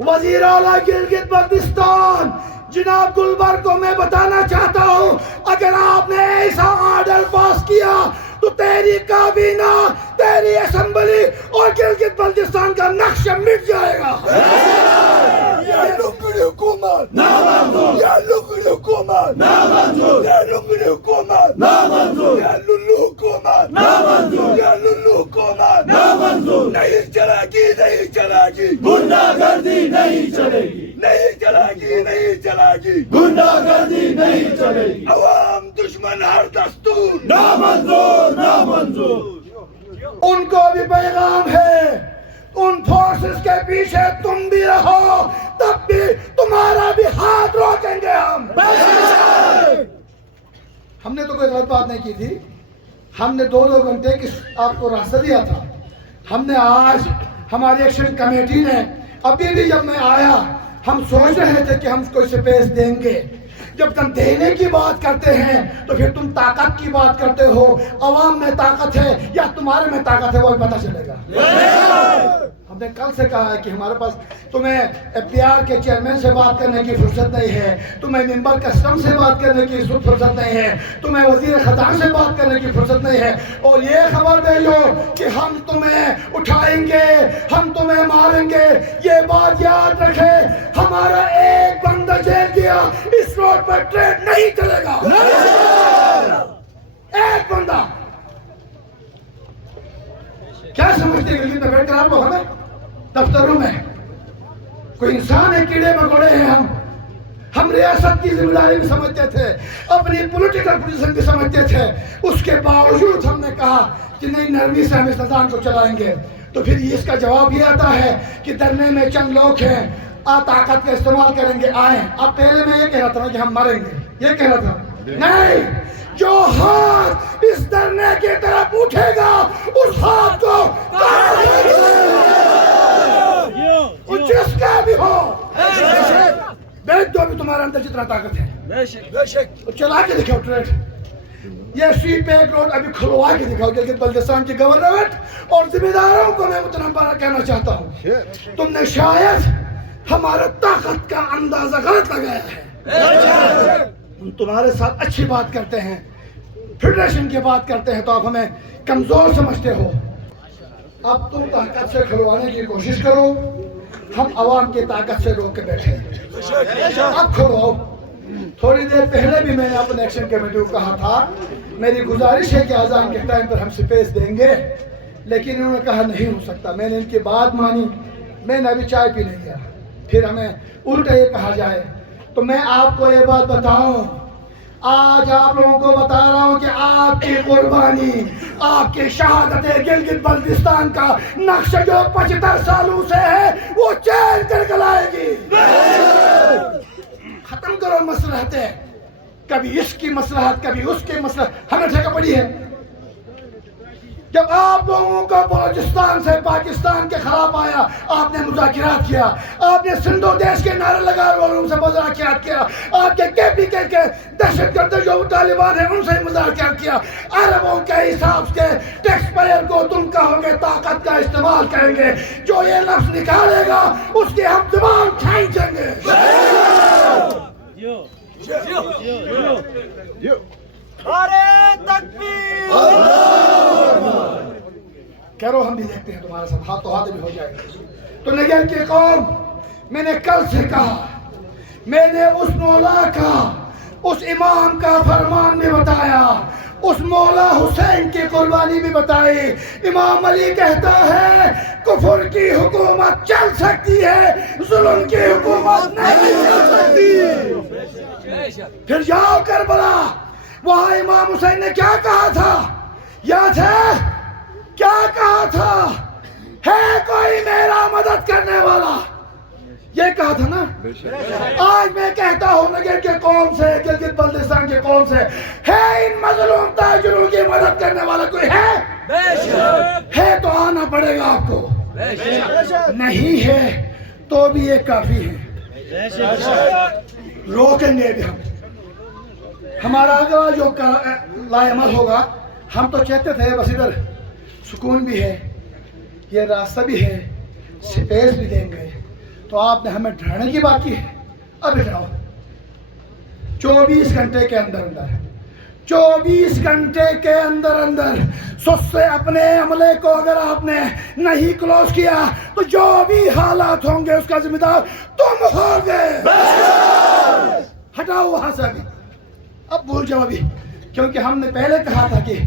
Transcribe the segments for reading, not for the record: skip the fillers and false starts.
وزیر اعلیٰ گلگت بلتستان جناب گلبر کو میں بتانا چاہتا ہوں، اگر آپ نے ایسا آرڈر پاس کیا تو تیری کابینہ، تیری اسمبلی اور گلگت بلتستان کا نقشہ مٹ جائے گا۔ یا لنگڑی حکومت نہ منظور، یا لنگڑی حکومت نہ منظور، یا لنگڑی حکومت نہ منظور، یا للو حکومت نہ منظور، یا للو حکومت نہ منظور۔ نہیں چلے گی، نہیں چلے گی، غنڈہ گردی نہیں چلے گی، نہیں چلے گی، نہیں چلے گی، غنڈہ گردی نہیں چلے گی۔ عوام دشمن ہر دستور نہ منظور، نہ منظور۔ ان کو بھی پیغام ہے، ان فورسز کے پیچھے تم بھی رہو، تب بھی تمہارا بھی ہاتھ روکیں گے ہم نے تو کوئی غلط بات نہیں کی تھی، ہم نے 2 گھنٹے کی آپ کو راستہ دیا تھا۔ ہم نے آج ہماری ایکشن کمیٹی نے، ابھی بھی جب میں آیا ہم سوچ رہے تھے کہ ہم اس کو اسپیس دیں گے۔ جب تم دینے کی بات کرتے ہیں تو پھر تم طاقت کی بات کرتے ہو۔ عوام میں طاقت ہے یا تمہارے میں طاقت ہے وہ بھی پتہ چلے گا۔ ہم نے کل سے کہا ہے کہ ہمارے پاس تمہیں FPR کے چیئرمین سے بات کرنے کی فرصت نہیں ہے، تمہیں ممبر کسٹم سے بات کرنے کی فرصت نہیں ہے، تمہیں وزیر خزانہ سے بات کرنے کی فرصت نہیں ہے، اور یہ خبر بھیجو کہ ہم تمہیں اٹھائیں گے، ہم تمہیں ماریں گے۔ یہ بات یاد رکھے، ہمارا ایک بندہ جیل گیا، اس روڈ پر ٹرین نہیں چلے گا۔ ایک بندہ کیا سمجھتے ہیں کہ بیٹھ کر آپ لوگ ہمیں دفتروں میں کوئی انسان ہے، کیڑے مکوڑے ہیں ہم ریاست کی ذمہ داری بھی سمجھتے تھے، اپنی پولیٹیکل پوزیشن بھی سمجھتے تھے، اس کے باوجود ہم نے کہا کہ نہیں، نرمی سے ہم اس نظام کو چلائیں گے۔ تو پھر اس کا جواب یہ آتا ہے کہ دھرنے میں چند لوگ ہیں، طاقت کا استعمال کریں گے، آئیں۔ اب پہلے میں یہ کہہ رہا تھا کہ ہم مریں گے، یہ کہہ رہا تھا، نہیں، جو ہاتھ اس دھرنے کی طرف اٹھے گا اس ہاتھ کو جس کا بھی ہو بیچ دو، بھی تمہارے اندر جتنا طاقت ہے چلا کے دکھاؤ ٹرین۔ یہ سی پیک روڈ ابھی کھلوا کے دکھاؤ۔ گلگت بلتستان کی گورنمنٹ اور ذمہ داروں کو میں متنبہ کہنا چاہتا ہوں، تم نے شاید ہمارا طاقت کا اندازہ غلط لگایا ہے۔ ہم تمہارے ساتھ اچھی بات کرتے ہیں، فیڈریشن کی بات کرتے ہیں تو آپ ہمیں کمزور سمجھتے ہو۔ اب تم طاقت سے کھلوانے کی کوشش کرو، ہم عوام کی طاقت سے روک کے بیٹھے۔ اب کھلواؤ۔ تھوڑی دیر پہلے بھی میں نے اپنے ایکشن کمیٹی کو کہا تھا، میری گزارش ہے کہ اذان کے ٹائم پر ہم سپیس دیں گے، لیکن انہوں نے کہا نہیں ہو سکتا۔ میں نے ان کی بات مانی، میں نے ابھی چائے پی نہیں گیا، پھر ہمیں الٹا یہ کہا جائے۔ تو میں آپ کو یہ بات بتاؤں، آج آپ لوگوں کو بتا رہا ہوں کہ آپ کی قربانی، آپ کی شہادت گلگت بلتستان کا نقشہ جو 75 سالوں سے ہے وہ چین کر کے لائے گی۔ ختم کرو مصلحتیں، کبھی اس کی مصلحت کبھی اس کی مصلحت، ہمیں ٹھیکہ پڑی ہے۔ جب آپ لوگوں کو بلوچستان سے پاکستان کے خلاف آیا، آپ نے مذاکرات کیا، آپ نے سندھو دیش کے نعرے لگا والوں سے مذاکرات کیا، آپ کے KPK کے دہشت گرد جو طالبان ہیں ان سے مذاکرات کیا۔ عربوں کے حساب کے ٹیکس پیئر کو تم کہو گے طاقت کا استعمال کریں گے، جو یہ لفظ نکالے گا اس کی ہم زبان کھینچیں گے۔ نعرہ تکبیر! کرو، ہم بھی دیکھتے ہیں تمہارے ساتھ، ہاتھ تو ہاتھ بھی ہو جائے گا۔ تو نگر کی قوم، میں نے کل سے کہا، میں نے اس مولا کا، اس امام کا فرمان بھی بتایا، اس مولا حسین کی قربانی بھی بتائی۔ امام علی کہتا ہے کفر کی حکومت چل سکتی ہے، ظلم کی حکومت نہیں چل سکتی۔ پھر جاؤ کربلا، وہاں امام حسین نے کیا کہا تھا، یاد ہے کیا کہا تھا؟ ہے کوئی میرا مدد کرنے والا، یہ کہا تھا نا۔ آج میں کہتا ہوں نگر کے قوم سے، گلگت بلتستان کے قوم سے، ہے ان مظلوم تاجروں کی مدد کرنے والا کوئی ہے تو آنا پڑے گا آپ کو، نہیں ہے تو بھی یہ کافی ہے۔ روکیں گے بھی ہمارا اگلا جو لائے عمل ہوگا۔ ہم تو چاہتے تھے بس ادھر سکون بھی ہے، یہ راستہ بھی ہے، سپیس بھی دیں گے، تو آپ نے ہمیں ڈرانے کی بات کی ہے. اب ڈراؤ. 24 گھنٹے کے اندر 24 گھنٹے کے اندر سس سے اپنے عملے کو اگر آپ نے نہیں کلوز کیا تو جو بھی حالات ہوں گے اس کا ذمہ دار تم ہوگے. ہٹاؤ وہاں سے ابھی. اب بھول جاؤ ابھی, کیونکہ ہم نے پہلے کہا تھا کہ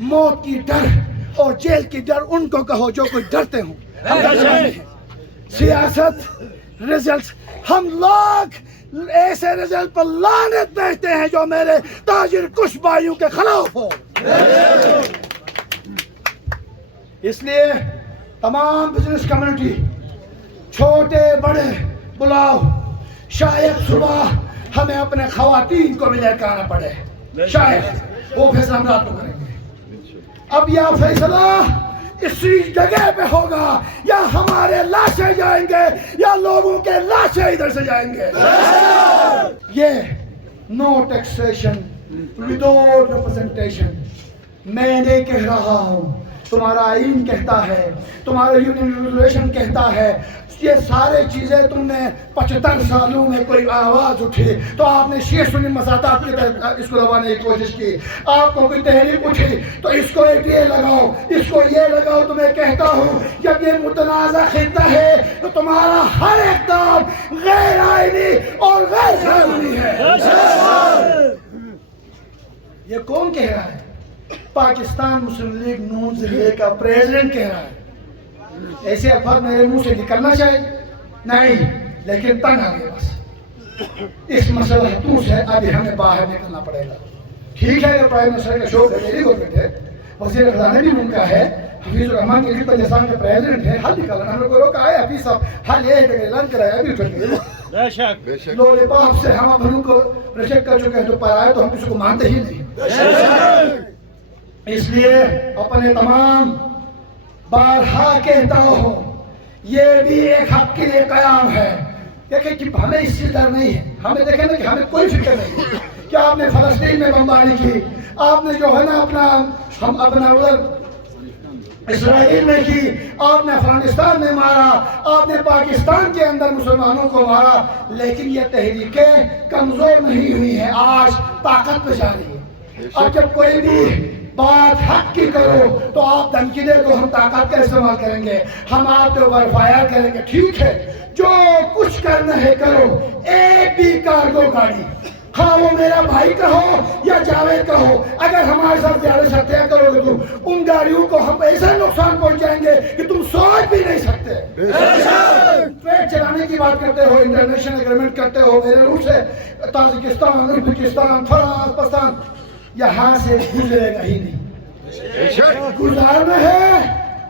موت کی ڈر اور جیل کی ڈر ان کو کہو جو کوئی ڈرتے ہوں. سیاست ریزلٹس, ہم لوگ ایسے رزلٹ پر لعنت بھیجتے ہیں جو میرے تاجر کش بھائیوں کے خلاف ہو. اس لیے تمام بزنس کمیونٹی, چھوٹے بڑے بلاؤ. شاید صبح ہمیں اپنے خواتین کو بھی لے کے آنا پڑے, شاید وہ فیصلہ ہم رات کو کریں گے. اب یا فیصلہ اسی جگہ پہ ہوگا, یا ہمارے لاشیں جائیں گے یا لوگوں کے لاشیں ادھر سے جائیں گے. یہ نو ٹیکسیشن وداؤٹ ریپرزنٹیشن میں نہیں کہہ رہا ہوں, تمہارا آئین کہتا ہے, تمہارا یونین ریگولیشن کہتا ہے. یہ سارے چیزیں تم نے 75 سالوں میں کوئی آواز اٹھی تو آپ نے شیعہ سنی مزادات کی طرف اس کو دبانے کی کوشش کی. آپ کو کوئی تحریک اٹھی تو اس کو یہ لگاؤ, اس کو یہ لگاؤ. تو میں کہتا ہوں جب یہ متنازع خطہ ہے تو تمہارا ہر اقدام غیر آئینی اور غیر قانونی ہے. یہ کون کہہ رہا ہے؟ پاکستان مسلم لیگ نون ضلع کا پریزیڈنٹ کہہ رہا ہے. ایسے الفاظ میرے منہ سے نکلنا چاہیے نہیں, لیکن تنگ آ گئے بس. اس مسئلہ حتوس ہے, ابھی ہمیں باہر نکلنا پڑے گا. ٹھیک ہے, اگر پرائم منسٹر کا شوق ہے, میری گورنمنٹ ہے, وزیر خزانہ بھی ان کا ہے, حفیظ الرحمان کے پاکستان کے پریزیڈنٹ ہے, حل نکالنا. ہم لوگ کو روکا ہے حفیظ صاحب, حل یہ ہے کہ اعلان کرایا ابھی اٹھ گئے. لولے باپ سے ہم اپنوں کو ریجیکٹ کر چکے ہیں, تو پر آئے تو ہم کسی کو مانتے ہی نہیں. اس لیے اپنے تمام بارہا کہتا ہوں, یہ بھی ایک حق کے لیے قیام ہے. دیکھیں کہ ہمیں اس سے ڈر نہیں ہے, ہمیں دیکھیں نا کہ ہمیں کوئی فکر نہیں ہے. کیا آپ نے فلسطین میں بمباری کی, آپ نے جو ہے نا اپنا ادھر اسرائیل میں کی, آپ نے افغانستان میں مارا, آپ نے پاکستان کے اندر مسلمانوں کو مارا, لیکن یہ تحریکیں کمزور نہیں ہوئی ہیں, آج طاقت پہ جا رہی ہے. اب جب کوئی بھی بات حق کی کرو تو آپ دھمکی دے تو ہم طاقت کا استعمال کریں گے, ہم آپ کے اوپر فائر کریں گے. ٹھیک ہے, جو کچھ کرنا ہے کرو. ایک بھی کارگو گاڑی, ہاں وہ میرا بھائی کا ہو یا جاوید کا ہو, اگر ہمارے ساتھ زیادہ شرطیاں کرو گے تو ان گاڑیوں کو ہم ایسا نقصان پہنچائیں گے کہ تم سوچ بھی نہیں سکتے. ٹرین چلانے کی بات کرتے ہو, انٹرنیشنل اگریمنٹ کرتے ہو, میرے روح سے تاجکستان, ازبکستان, فرانس, پاکستان, یہاں سے گزرے گا ہی نہیں. گزارنا ہے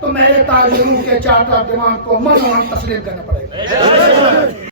تو میرے تاجروں کے چارٹر دماغ کو من تسلیم کرنا پڑے گا.